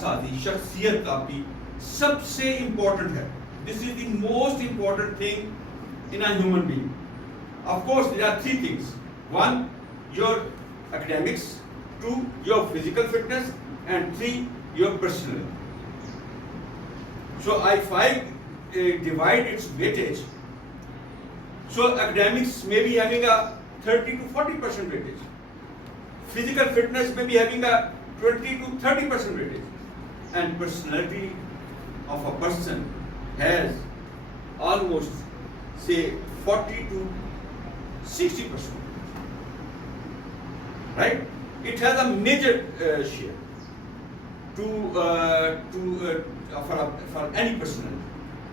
سازی شخصیت آپ کی سب سے امپورٹنٹ ہے. This is the most important thing in a human being. Of course there are 3 things. 1, your academics. 2, your physical fitness. And 3, your personality. So if I divide its weightage, so academics may be having a 30 to 40% weightage. Physical fitness may be having a 20 to 30% weightage. And personality of a person has almost say 40 to 60%. Right? It has a major share for any personality.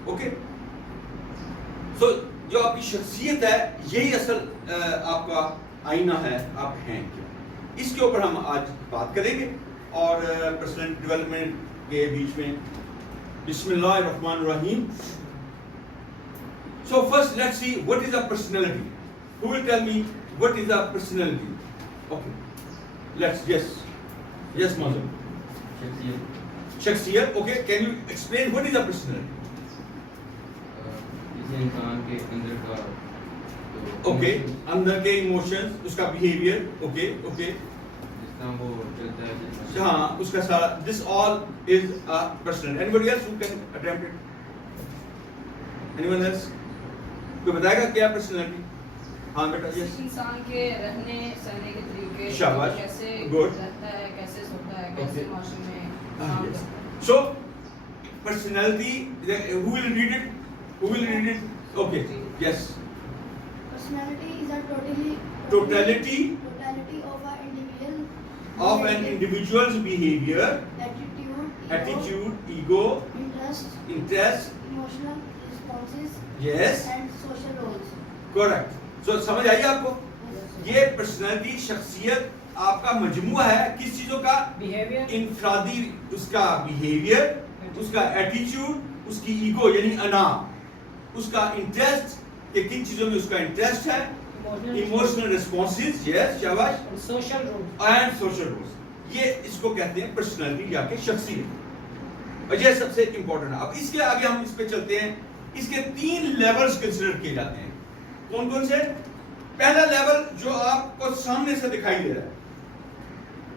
Okay? So جو آپ کی شخصیت ہے یہی اصل آپ کا آئینہ ہے, آپ ہیں کیا. اس کے اوپر ہم آج بات کریں گے. اور پرسنالٹی ڈیولپمنٹ کے بیچ میں بسم اللہ الرحمن الرحیم. So first let's see what is a personality. Who will tell me what is a personality? Okay. Yes Mazhar. شخصیت. Okay, can you explain what is a personality? انسان کے اندر کا اوکے اندر کے ایموشنز, اس کا بیہیویئر. اوکے جس طرح وہ چلتا ہے, ہاں اس کا سارا. This all is a personal. Anybody else who can attempt it? Anyone else کوئی بتائے گا کیا پرسنالٹی؟ ہاں بیٹا. یس. انسان کے رہنے سہنے کے طریقے, شاباش, کیسے گڈ. رہتا ہے, کیسے سوتا ہے, کیسے معاشرے میں کام کرتا ہے. So personality, who will read it? Okay. Yes. Personality is a Totality of an individual's behavior, attitude, ego, interest, interest. emotional responses, Yes. and social roles. Correct. So سمجھ آئی آپ کو؟ یہ پرسنالٹی شخصیت آپ کا مجموعہ ہے کس چیزوں کا؟ بیہیویئر, انفرادی اس کا بیہیویئر, اس کا ایٹیچیوڈ, اس کی ایگو یعنی انا, اس کا انٹرسٹ کہ کن چیزوں میں اس کا انٹرسٹ ہے, ایموشنل ریسپانسز. یس شاباش. Social role and social roles. یہ اس کو کہتے ہیں پرسنالٹی یا کہ شخصیت, اور یہ سب سے امپورٹنٹ ہے. اب اس کے آگے ہم اس پہ چلتے ہیں. اس کے 3 لیولز کنسیڈر کیے جاتے ہیں. کون کون سے؟ پہلا لیول جو آپ کو سامنے سے دکھائی دے رہا ہے.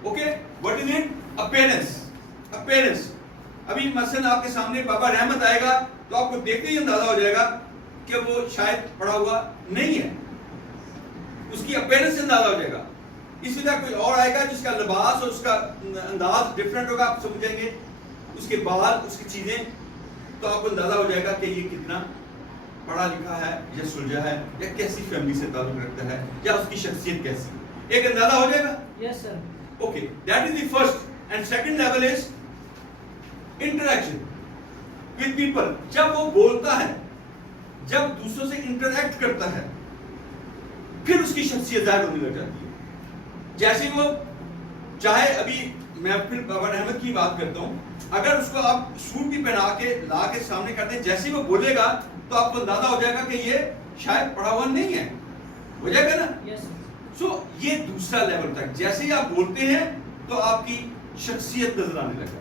Okay, what is it? Appearance. ابھی مثلا آپ کے سامنے بابا رحمت آئے گا تو آپ کو دیکھتے ہی اندازہ ہو جائے گا کہ وہ شاید پڑھا ہوا نہیں ہے. اس کی اپیرنس سے اندازہ ہو جائے گا. اسی طرح کوئی اور آئے گا جس کا لباس اور اس کا انداز ڈفرینٹ ہوگا, آپ سمجھیں گے. اس کے بال, اس کی چیزیں, تو آپ کو اندازہ ہو جائے گا کہ یہ کتنا پڑھا لکھا ہے یا سلجھا ہے یا کیسی فیملی سے تعلق رکھتا ہے یا اس کی شخصیت کیسی. ایک اندازہ ہو جائے گا. Yes sir. Okay, that is the first. And second level is interaction with people. جب وہ بولتا ہے, جب دوسروں سے انٹریکٹ کرتا ہے, پھر اس کی شخصیت ظاہر ہونے لگ جاتی ہے. جیسے وہ چاہے, ابھی میں پھر بابا احمد کی بات کرتا ہوں, اگر اس کو آپ سوٹ بھی پہنا کے لا کے سامنے کرتے ہیں, جیسے وہ بولے گا تو آپ کو اندازہ ہو جائے گا کہ یہ شاید پڑھا ہوا نہیں ہے. ہو جائے گا نا. یس. سو یہ دوسرا لیول تک. جیسے ہی آپ بولتے ہیں تو آپ کی شخصیت نظر آنے لگا.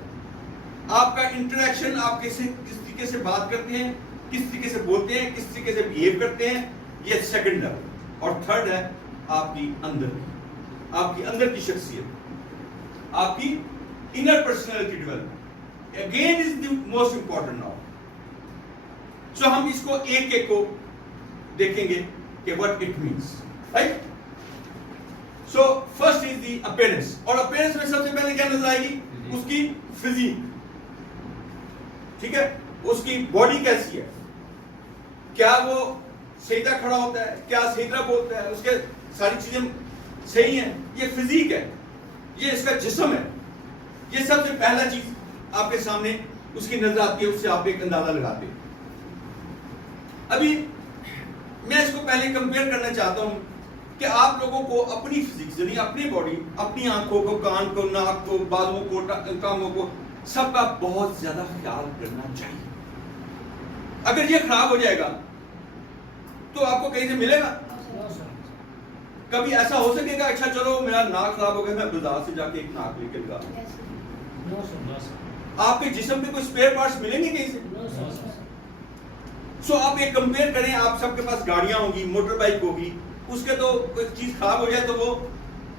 آپ کا انٹریکشن, آپ کس طریقے سے بات کرتے ہیں, کس طریقے سے بولتے ہیں, کس طریقے سے بہیو کرتے ہیں, یہ سیکنڈ لیول. اور تھرڈ ہے آپ کی اندر کی شخصیت, آپ کی inner personality development. Again is the most important now. So ہم اس کو ایک ایک کو دیکھیں گے کہ what it means. Right? So first is the appearance. اور appearance میں سب سے پہلے کیا نظر آئے گی؟ اس کی فزیک. ٹھیک ہے, اس کی باڈی کیسی ہے, کیا وہ سیدھا کھڑا ہوتا ہے, کیا سیدھا بولتا ہے, اس کے ساری چیزیں صحیح ہیں. یہ فزیک ہے, یہ اس کا جسم ہے. یہ سب سے پہلا چیز آپ کے سامنے اس کی نظر آتی ہے, اس سے آپ ایک اندازہ لگاتے ہیں. ابھی میں اس کو پہلے کمپیئر کرنا چاہتا ہوں کہ آپ لوگوں کو اپنی فزکس یعنی اپنی باڈی, اپنی آنکھوں کو, کان کو, ناک کو, بازوؤں کو, ٹانگوں کو, سب کا بہت زیادہ خیال کرنا چاہیے. اگر یہ خراب ہو جائے گا تو آپ کو کہیں سے ملے گا. کبھی ایسا ہو سکے گا اچھا چلو میرا ناک خراب ہو گیا, میں بازار سے جا کے ایک ناک لے کے لگا. No, sir. No, sir. آپ کے جسم پہ کوئی اسپیئر پارٹس ملیں گے کہیں سے؟ No, sir. سو آپ ایک کمپیئر کریں, آپ سب کے پاس گاڑیاں ہوں گی, موٹر بائک ہوگی, اس کے تو کوئی چیز خراب ہو جائے تو وہ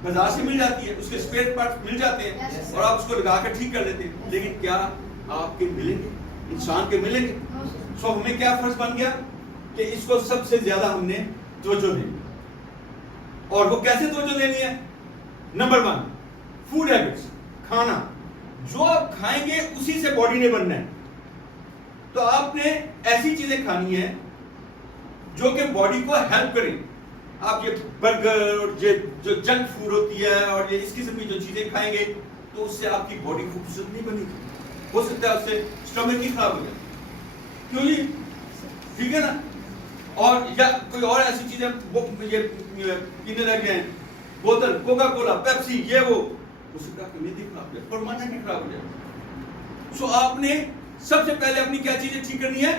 بازار سے مل جاتی ہے, اس کے اسپیئر پارٹس مل جاتے ہیں اور آپ اس کو لگا کر ٹھیک کر لیتے ہیں. لیکن کیا آپ کے ملیں گے, انسان کے ملیں گے؟ No, sir. سو ہمیں کیا فرض بن گیا کہ اس کو سب سے زیادہ ہم نے توجہ دینی. اور وہ کیسے توجہ دینی ہے؟ نمبر 1, فوڈ ہیبٹس, کھانا. جو آپ کھائیں گے اسی سے باڈی نے بننا ہے. تو آپ نے ایسی چیزیں کھانی ہیں جو کہ باڈی کو ہیلپ کریں. آپ یہ برگر اور یہ جو جنک فوڈ ہوتی ہے اور یہ اس قسم کی جو چیزیں کھائیں گے تو اس سے آپ کی باڈی خوبصورت نہیں بنے گی. ہو سکتا ہے اس سے اسٹمک ہی خراب ہو جائے. کیوں جی؟ ٹھیک ہے نا. اور یا کوئی اور ایسی چیزیں یہ پینے لگ گئے ہیں, بوتل کوکا کولا, پیپسی, یہ وہ, ہو سکتا ہے کہ میدی خراب ہو جائے, پرماننٹ ہی خراب ہو جائے. سو آپ نے سب سے پہلے اپنی کیا چیزیں ٹھیک کرنی ہے؟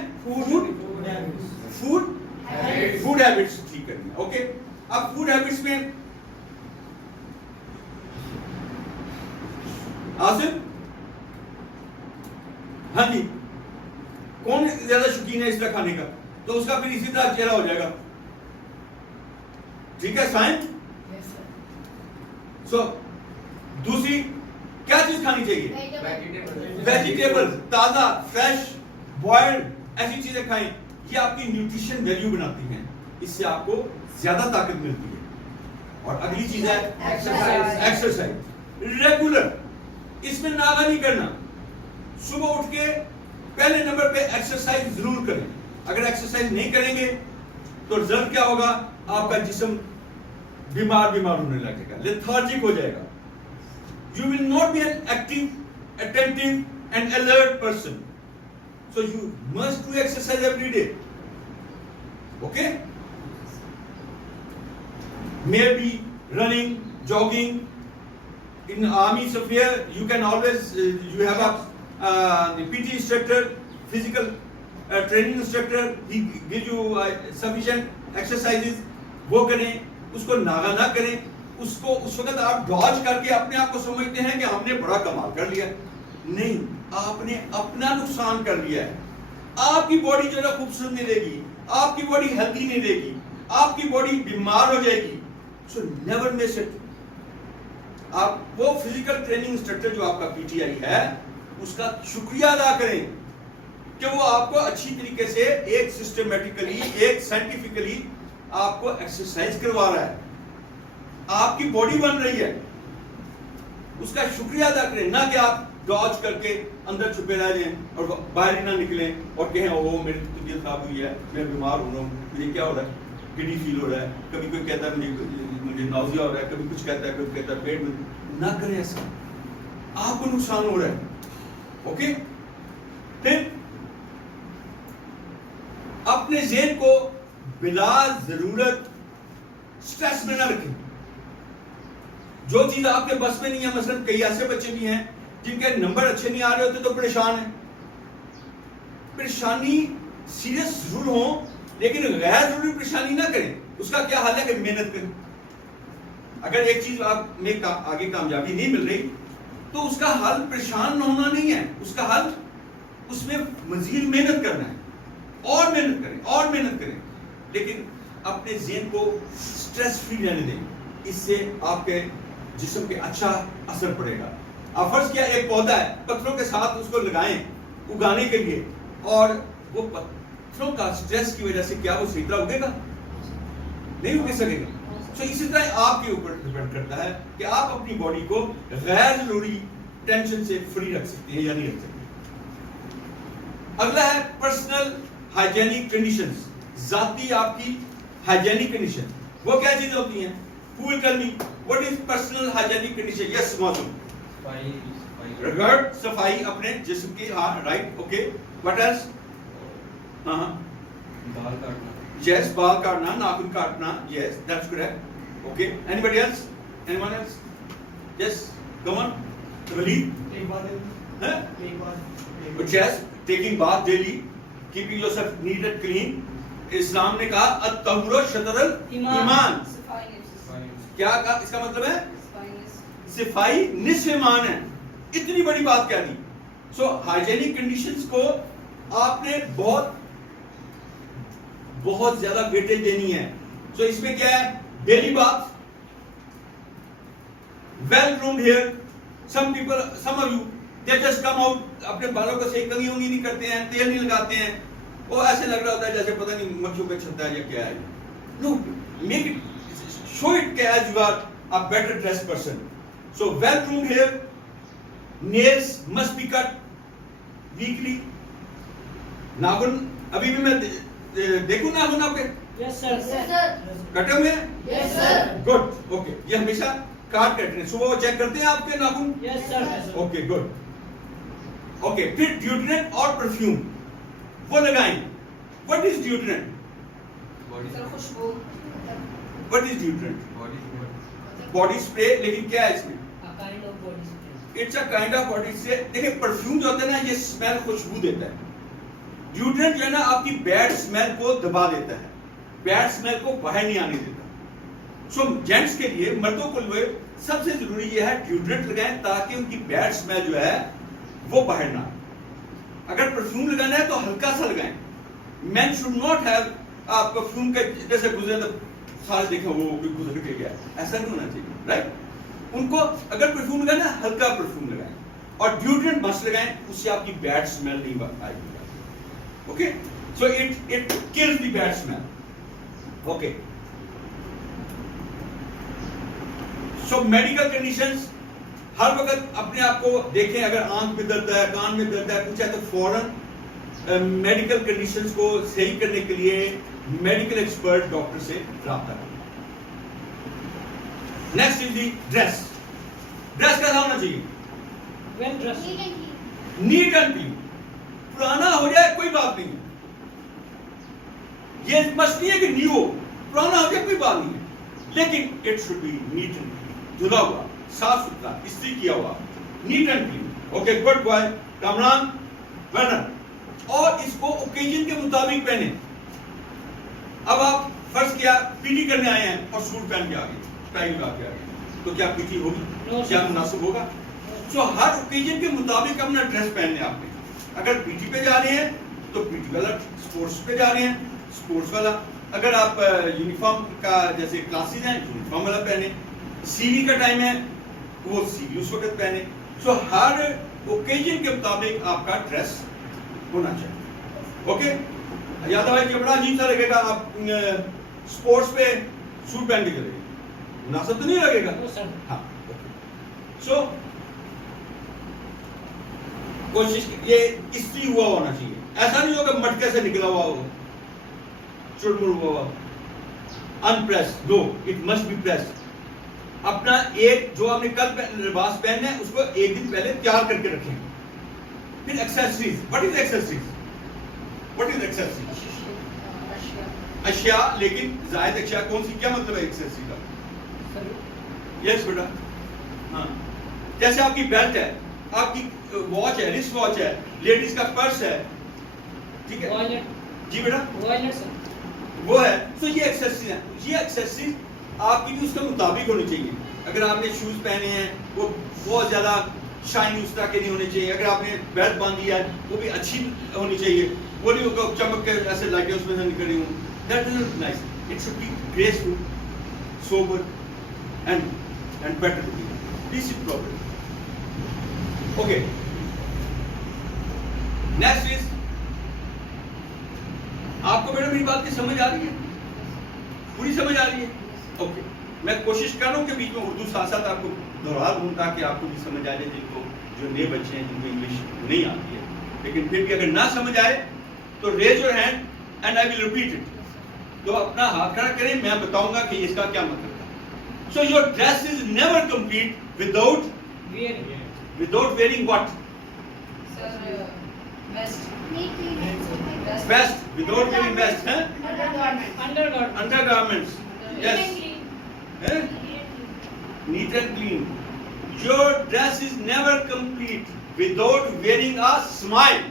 فوڈ ہیبٹس ٹھیک کرنی ہے. اوکے, اب فوڈ ہیبٹس میں آصف, ہاں جی, کون زیادہ شوقین ہے اس طرح کھانے کا؟ تو اس کا پھر اسی طرح چہرہ ہو جائے گا. ٹھیک ہے سائن. Yes, sir. سو دوسری کیا چیز کھانی چاہیے؟ Vegetable. ویجیٹیبل, تازہ, فریش, بوائلڈ, ایسی چیزیں کھائیں. یہ آپ کی نیوٹریشن ویلیو بناتی ہیں, اس سے آپ کو زیادہ طاقت ملتی ہے. اور اگلی چیز ہے ایکسرسائز ریگولر. اس میں ناغہ نہیں کرنا. صبح اٹھ کے پہلے نمبر پہ ایکسرسائز ضرور کریں. اگر ایکسرسائز نہیں کریں گے تو رزلٹ کیا ہوگا؟ آپ کا جسم بیمار ہونے لگے گا, لیتھارجک ہو جائے گا. You will not be an active, attentive and alert person. So you must do exercise every day. Okay? Maybe running, jogging. In army Sophia, you can always, you have a PT instructor, physical training instructor, he gives you sufficient exercises. وہ کریں, اس کو ناغہ نہ کریں. اس کو اس وقت آپ dodge کر کے اپنے آپ کو سمجھتے ہیں کہ ہم نے بڑا کمال کر لیا. نہیں, آپ نے اپنا نقصان کر لیا ہے. آپ کی باڈی جو ہے خوبصورت نہیں رہے گی, آپ کی باڈی ہیلدی نہیں رہے گی, آپ کی باڈی بیمار ہو جائے گی. So never miss it. آپ وہ فزیکل ٹریننگ انسٹرکٹر جو آپ کا پی ٹی آئی ہے اس کا شکریہ ادا کریں کہ وہ آپ کو اچھی طریقے سے ایک سسٹمیٹیکلی, ایک سائنٹیفکلی آپ کو ایکسرسائز کروا رہا ہے. آپ کی باڈی بن رہی ہے, اس کا شکریہ ادا کریں. نہ کہ آپ ڈاج کر کے اندر چھپے رہ جائیں اور باہر ہی نہ نکلیں اور کہیں اوہ میری طبیعت خراب ہوئی ہے, میں بیمار ہو رہا ہوں, مجھے کیا ہو رہا ہے, گڈی فیل ہو رہا ہے. کبھی کوئی کہتا ہے مجھے ناؤزیا ہو رہا ہے, کبھی کچھ کہتا ہے, کبھی کہتا ہے پیٹ میں. نہ کریں ایسا, آپ کو نقصان ہو رہا ہے. اوکے, پھر اپنے ذہن کو بلا ضرورت سٹریس میں نہ رکھیں. جو چیز آپ کے بس میں نہیں ہے, مثلا کئی ایسے بچے بھی ہیں جن کے نمبر اچھے نہیں آ رہے ہوتے تو پریشان ہیں. پریشانی سیریس ضرور ہوں لیکن غیر ضروری پریشانی نہ کریں. اس کا کیا حال ہے کہ محنت کریں. اگر ایک چیز آپ میں آگے کامیابی نہیں مل رہی تو اس کا حل پریشان نہ ہونا نہیں ہے, اس کا حل اس میں مزید محنت کرنا ہے. اور محنت کریں, اور محنت کریں, لیکن اپنے ذہن کو سٹریس فری رہنے دیں. اس سے آپ کے جسم پہ اچھا اثر پڑے گا. آپ فرض کیا ایک پودا ہے, پتھروں کے ساتھ اس کو لگائیں اگانے کے لیے, اور وہ پتھروں کا سٹریس کی وجہ سے کیا وہ صحیح طرح اگے گا؟ نہیں اگ سکے گا. سو اسی طرح آپ کے اوپر ڈیپینڈ کرتا ہے کہ آپ اپنی باڈی کو غیر ضروری ٹینشن سے فری رکھ سکتے ہیں یا نہیں رکھ سکتے. اگلا ہے پرسنل ہائیجینک کنڈیشنز, ذاتی آپ کی ہائیجینک کنڈیشن. وہ کیا چیزیں ہوتی ہیں؟ Who will tell me what is personal hygienic condition? Yes, Mazum. Regard صفائی اپنے جسم کی. ہاں, right, okay. What else? ہاں, بال کاٹنا. Yes, بال کاٹنا, ناخن کاٹنا. Yes, that's correct. Okay. Anybody else? Anyone else? Yes, come on. Waleed? Yes, taking bath daily, keeping yourself neat and clean. اسلام نے کہا الطہور شطر الایمان. کیا کہا؟ اس کا مطلب ہے صفائی نصف ایمان ہے. اتنی بڑی بات کہہ دی. سو ہائیجینک کنڈیشنز کو آپ نے بہت زیادہ ویٹیج دینی ہے. سو اس میں کیا ہے؟ Daily bath, well groomed hair. Some of you they just come out, اپنے بالوں کو صحیح کنگھی ونگھی نہیں کرتے ہیں, تیل نہیں لگاتے ہیں, وہ ایسے لگ رہا ہوتا ہے جیسے پتہ نہیں مکھیوں پہ چھتا ہے یا کیا ہے. No, make it, show it کہ as you are a better dressed person. So well groomed hair, nails must be cut weekly. ناخن ابھی بھی میں دیکھوں ناخن آپ کے Yes, sir. Yes, sir. کٹے ہوئے ہیں؟ Yes, sir. Good, okay. یہ ہمیشہ کاٹ کٹنے ہیں, صبح وہ چیک کرتے ہیں آپ کے ناخن؟ Yes, sir. Okay good. Okay, پھر ڈیوڈرنٹ اور پرفیوم وہ لگائیں. What is deodorant? سر خوشبو What is deodorant? Body spray. لیکن کیا ہے اس میں؟ A kind of body spray. It's a kind of body spray. دیکھیں پرفیوم جو ہوتا ہے نا یہ اسمیل خوشبو دیتا ہے. ڈیوڈرنٹ جو ہے نا آپ کی بیڈ اسمیل کو دبا دیتا ہے, بیڈ اسمیل کو باہر نہیں آنے دیتا. سو جینٹس کے لیے, مردوں کو لیے سب سے ضروری یہ ہے ڈیوڈرنٹ لگائیں تاکہ ان کی بیڈ اسمیل جو ہے وہ باہر نہ آئے. اگر پرفیوم لگانا ہے تو ہلکا سا لگائیں. مین شوڈ ناٹ ہیو پرفیوم کا جیسے گزرے تو سارے دیکھیں وہ بھی گزر کے گیا, ایسا نہیں ہونا چاہیے, رائٹ. ان کو اگر پرفیوم لگانا ہے ہلکا پرفیوم لگائیں اور ڈیوڈرنٹ مست لگائیں, اس سے آپ کی بیڈ اسمیل نہیں آئے گی. Okay, so it kills the bad smell. Okay, so medical conditions ہر وقت اپنے آپ کو دیکھیں. اگر آنکھ میں درد ہے, کان میں درد ہے, کچھ ہے تو فوراً میڈیکل کنڈیشنز کو صحیح کرنے کے لیے میڈیکل ایکسپرٹ ڈاکٹر سے رابطہ کریں. Next is the dress. Dress کیسا ہونا چاہیے؟ Well dressed. Neat and clean. Neat and clean. پرانا ہو جائے کوئی بات نہیں, یہ مست نہیں ہے کہ نیو ہو, پرانا ہو جائے کوئی بات نہیں ہے, لیکن it should be neat and clean, دھلا ہوا, صاف ستھرا, استری کیا ہوا, neat and clean. Okay, good boy Kamran Warner. اور اس کو اوکیجن کے مطابق پہنے. اب آپ فرض کیا پی ٹی کرنے آئے ہیں اور سوٹ پہن کے آ گئے, ٹائی لگا کے آ گئے, تو کیا پی ٹی ہوگی؟ کیا مناسب ہوگا؟ سو ہر اوکیجن کے مطابق اپنا ڈریس پہننے آپ نے. اگر پی ٹی پہ جا رہے ہیں تو پی ٹی والا, اسپورٹس پہ جا رہے ہیں اسپورٹس والا. اگر آپ یونیفارم کا جیسے کلاسز ہیں یونیفارم والا پہنے. سی وی کا ٹائم ہے وہ سی وی اس وقت پہنے. سو ہر اوکیجن کے مطابق آپ کا ڈریس ہونا چاہیے. اوکے, یاد آئے کہ بڑا عجیب سا لگے گا آپ اسپورٹس پہ سوٹ پہن کے چلے گئے, مناسب تو نہیں لگے گا. No, sir. ہاں, سو کوشش یہ استری ہوا ہونا چاہیے. ایسا نہیں ہوگا مٹکے سے نکلا ہوا ہو, چڑمڑ ہوا ہوا, انپریس. نو, اٹ مسٹ بی پریس. اپنا ایک جو آپ نے کل لباس پہننا ہے اس کو ایک دن پہلے تیار کر کے رکھیں. پھر accessories. What is accessories? What is accessories? اشیاء. لیکن زائد اشیاء کون سی, کیا مطلب ہے ایکسیسری کا؟ یس بیٹا, ہاں, جیسے آپ کی بیلٹ ہے, آپ کی واچ ہے, رسٹ واچ ہے, لیڈیز کا پرس ہے, ٹھیک ہے Wallet. جی بیٹا, Wallet, sir. وہ ہے. تو یہ ایکسیسریز ہیں. یہ ایکسیسریز آپ کی بھی اس کے مطابق ہونی چاہیے. اگر آپ نے شوز پہنے ہیں وہ بہت زیادہ شائن اس طرح کے نہیں ہونے چاہیے. اگر آپ نے بیلٹ باندھی ہے وہ بھی اچھی ہونی چاہیے, وہ نہیں ہوگا چمک کے ایسے لائٹیں اس میں سے نکل رہی ہوں. That is not nice. It should be graceful, sober and better to be. This is problem. Okay. Next is, آپ کو میڈم میری بات کی سمجھ آ رہی ہے؟ پوری سمجھ آ رہی ہے؟ اوکے, میں کوشش کر رہا ہوں کہ بیچ میں اردو ساتھ ساتھ آپ کو دہرا دوں تاکہ آپ کو بھی سمجھ آ جائے, جن کو جو نئے بچے ہیں جن کو انگلش نہیں آتی ہے. لیکن پھر بھی اگر نہ سمجھ آئے تو raise your hand and I will repeat it. تو اپنا ہاتھ کھڑا کریں, میں بتاؤں گا کہ اس کا کیا مطلب ہے. So your dress is never complete without wearing what? Sir, vest. Neat, clean. Vest. Vest. Without wearing vest, huh? Undergarments. Undergarment. Undergarments. Yes. Eh? Neat and clean. Your dress is never complete without wearing a smile.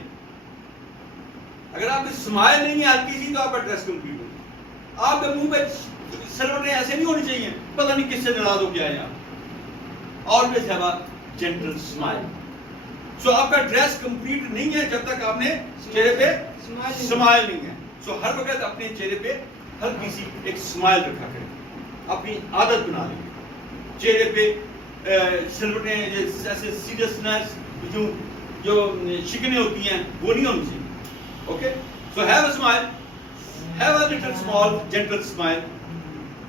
اگر آپ کی smile نہیں ہے ہلکی سی تو آپ کا dress complete ہوگا. آپ کے منہ پہ سلوٹیں ایسے نہیں ہونی چاہیے, پتہ نہیں کس سے ناراض ہو کے آئے آپ. Always have a gentle smile. سو آپ کا ڈریس کمپلیٹ نہیں ہے جب تک آپ نے چہرے پہ اسمائل نہیں ہے. سو ہر وقت اپنے چہرے پہ ہلکی سی ایک اسمائل رکھا کریں, اپنی عادت بنا لیں. چہرے پہ سلوٹیں ایسے سیریسنس جو شکنیں ہوتی ہیں وہ نہیں ہونی چاہیے. Okay, so have a smile, have a little small gentle smile.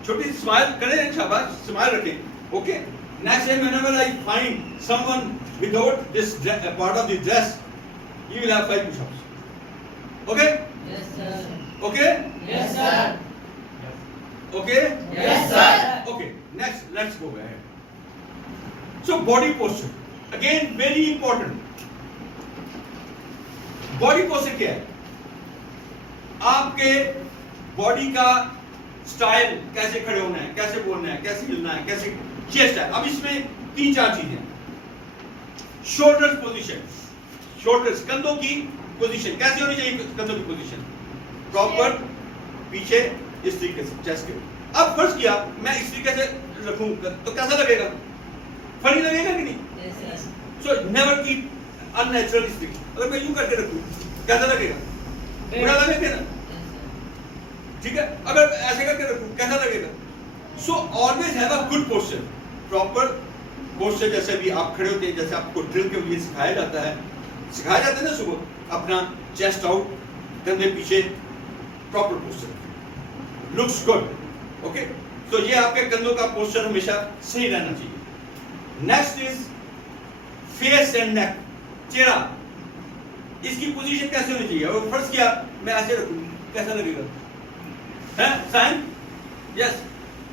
چھوٹی سی اسمائل کریں, شاباش, اسمائل رکھیں. Okay, next time whenever I find someone without this part of the dress, you will have 5 push-ups. Okay? Yes, sir. Okay? Yes, sir. Okay? Yes, sir. Okay, next, let's go ahead. So body posture, again very important. Body posture کیا ہے؟ آپ کے body کا style, کیسے کھڑے ہونا ہے, کیسے بولنا ہے, کیسے ہلنا ہے, کیسے, یہ سٹائل. اب اس میں 3-4 چیزیں. شولڈر پوزیشن, شولڈرز, کندھوں کی پوزیشن کیسے ہونی چاہیے؟ کندھوں کی پوزیشن پراپر, پیچھے اس طریقے سے چیسٹ کے. اب فرض کیا میں اس طریقے سے رکھوں تو کیسا لگے گا؟ فنی لگے گا کہ نہیں؟ Yes, sir. So never keep in natural اس طریقے. اگر میں یوں کر کے رکھوں کیسا لگے گا؟ برا لگے گا نا, ٹھیک ہے. اگر ایسے کر کے رکھوں کیسا لگے گا؟ So always have a good posture, proper posture. جیسے بھی آپ کھڑے ہوتے ہیں, جیسے آپ کو ڈرل کے لیے سکھایا جاتا ہے نا صبح, اپنا چیسٹ آؤٹ, کندھے پیچھے, proper posture looks good. Okay, تو یہ آپ کے کندھوں کا پوسچر ہمیشہ صحیح رہنا چاہیے. Next is face and neck, چہرہ, اس کی پوزیشن کیسے ہونی چاہیے؟ اور فرض کیا میں ایسے رکھوں کیسا لگے گا؟ سائن, یس,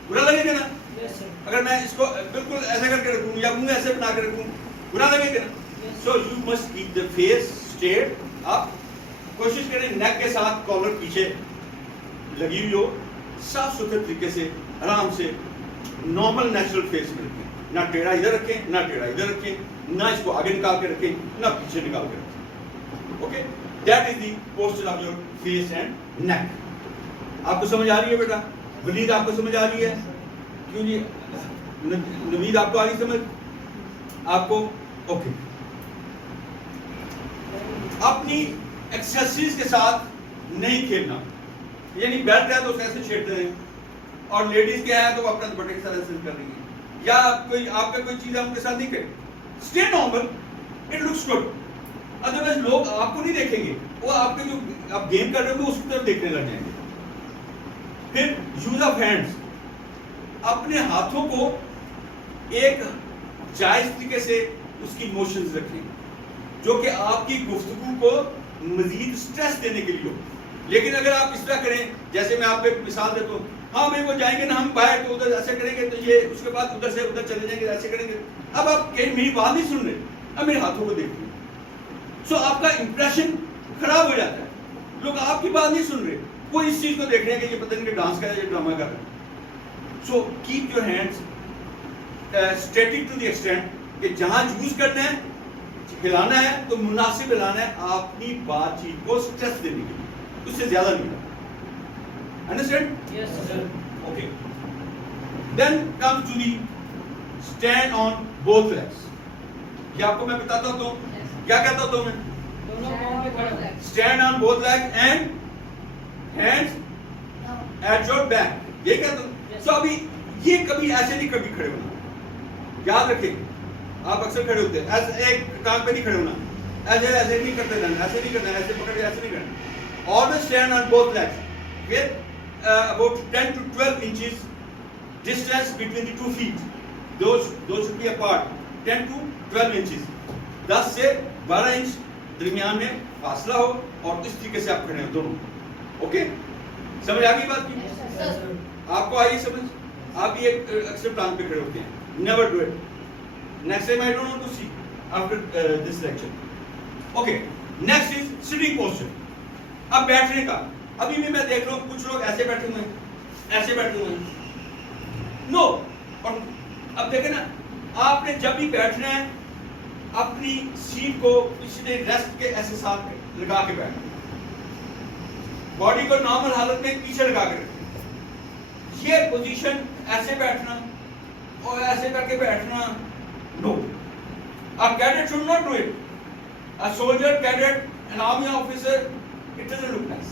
برا لگے گا نا؟ Yes, sir. اگر میں اس کو بالکل ایسا کر کے رکھوں یا منہ ایسے بنا کے رکھوں برا لگے گا نا؟ So you must keep the face straight. آپ کوشش کریں نیک کے ساتھ کالر پیچھے لگی ہوئی ہو, صاف ستھرے طریقے سے, آرام سے, نارمل نیچرل فیس میں رکھیں. نہ ٹیڑھا ادھر رکھیں, نہ ٹیڑھا ادھر رکھیں, نہ اس کو آگے نکال کے رکھیں, نہ پیچھے نکال کے رکھیں. Okay, that is the posture of your face and neck. آپ کو سمجھ آ رہی ہے بیٹا؟ ولید آپ کو سمجھ آ رہی ہے؟ کیوں جی نوید آپ کو آ رہی سمجھ آپ کو؟ اوکے. اپنی ایکسرسائز کے ساتھ نہیں کھیلنا, یعنی بیٹھ رہا ہے تو ایسے چھیڑتے رہیں, اور لیڈیز کیا ہے تو وہ اپنا دوپٹے کے ساتھ ایسے کر رہی ہیں, یا آپ کا کوئی چیز ہے ان کے ساتھ نہیں کریں. Stay normal, it looks good. Otherwise لوگ آپ کو نہیں دیکھیں گے, وہ آپ کے جو آپ گیم کر رہے ہو اس کی طرف دیکھنے لگ جائیں گے. پھر یوز آف ہینڈس, اپنے ہاتھوں کو ایک جائز طریقے سے اس کی موشنز رکھیں جو کہ آپ کی گفتگو کو مزید سٹریس دینے کے لیے ہو. لیکن اگر آپ اس طرح کریں, جیسے میں آپ کو ایک مثال دیتا ہوں, ہاں بھائی وہ جائیں گے نا ہم باہر تو ادھر ایسے کریں گے, تو یہ اس کے بعد ادھر سے ادھر چلے جائیں گے, ایسے کریں گے. اب آپ کہیں میری بات نہیں سن رہے, اب میرے ہاتھوں کو دیکھ رہے. سو آپ کا امپریشن خراب ہو جاتا ہے, لوگ آپ کی بات نہیں سن رہے, وہ اس چیز کو دیکھ رہے ہیں کہ یہ پتہ نہیں کہ ڈانس کر رہا ہے یا ڈرامہ کر رہا ہے. So keep your hands static to the extent کہ جہاں یوز کرنا ہے, ہلانا ہے تو مناسب ہلانا ہے, اپنی بات چیت کو اسٹریس دینے کے لیے, اس سے زیادہ نہیں. Understand? Yes, sir. Okay. Then come to the stand on both legs. یہ آپ کو میں بتاتا ہوں کیا کہتا ہوں میں, دونوں پاؤں پہ کھڑے ہو. Stand on both leg and hands at your back, یہ کہتا ہوں. سو ابھی یہ کبھی ایسے نہیں کبھی کھڑے ہونا, یاد رکھیں. آپ اکثر کھڑے ہوتے ہیں ایسے ایک ٹانگ پہ نہیں کھڑے ہونا, ایسے نہیں کرتے رہنا, ایسے نہیں کرنا, ایسے پکڑ کے ایسے نہیں کرنا. Always stand on both legs with about 10 to 12 inches distance between the 2 feet. Those should be apart. 10 to 12 inches. 10 سے 12 انچ درمیان میں فاصلہ ہو, اور اس طریقے سے آپ کھڑے ہیں دونوں. اوکے, سمجھ آ گئی بات کی؟ آپ کو آئی سمجھ؟ آپ بھی ایک اکثر ٹانگ پہ کھڑے ہوتے ہیں. Never do it. Next time I don't want to see after this lecture. Okay. Next is sitting posture. اب بیٹھنے کا, ابھی بھی میں دیکھ رہا ہوں کچھ لوگ ایسے بیٹھے ہوئے ہیں, ایسے بیٹھے ہوئے ہیں. نو. اور اب دیکھیں نا, آپ نے جب بھی بیٹھنا ہے اپنی سیٹ کو پچھلے ریسٹ کے ایسے ساتھ لگا کے بیٹھیں, باڈی کو نارمل حالت میں پیچھے لگا کے رکھیں. یہ پوزیشن ایسے بیٹھنا اور ایسے کر کے بیٹھنا, نو. آپ کہتے should not do it. a soldier, cadet, an army officer, it doesn't look nice.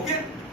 okay?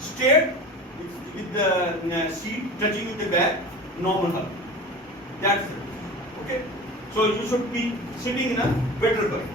straight with the seat touching with the back, normal hug. That's it, okay? So you should be sitting in a better berth.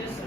Yes, sir.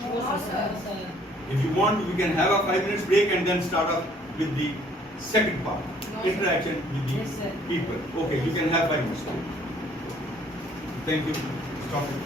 No, sir. Sir. If you want, we can have a 5 minutes break and then start off with the second part, No, sir. interaction with the Yes, sir. people. Okay, you can have 5 minutes. Thank you. Stop it.